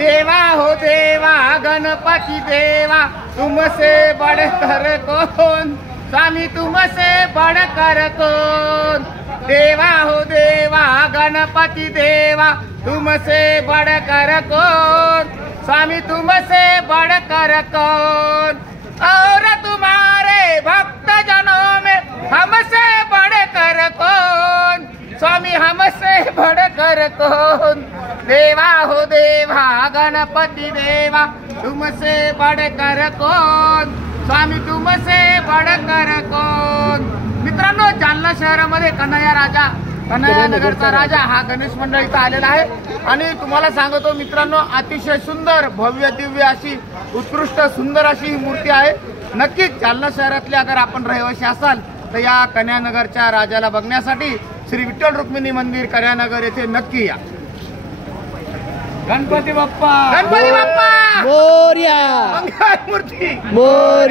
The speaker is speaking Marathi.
देवा हो देवा गणपति देवा, तुमसे बढ़कर कौन, स्वामी तुमसे बढ़कर कौन। देवा हो देवा गणपति देवा, तुमसे बढ़कर कौन, स्वामी तुमसे बढ़कर कौन। और तुम्हारे भक्त जनों में हमसे बढ़कर कौन, स्वामी हमसे बढ़कर कौन। देवा हो देवा गणपति देवा, तुमसे बढ़कर कौन, स्वामी तुमसे बढ़कर कौन। मित्रांनो, जालना शहरामध्ये कन्हैया नगरचा राजा हा गणेश मंडळ इथं आलेला आहे आणि तुम्हाला सांगतो मित्रांनो, अतिशय सुंदर भव्य दिव्य अशी उत्कृष्ट सुंदर अशी ही मूर्ती आहे। नक्कीच जालना शहरातले अगर आपण रहिवासी असाल तर या कन्हैयानगरच्या राजाला बघण्यासाठी श्री विठ्ठल रुक्मिणी मंदिर कन्हैयानगर येथे नक्की या। गणपती बाप्पा, गणपती बाप्पा मोरया, मूर्ती मोरया।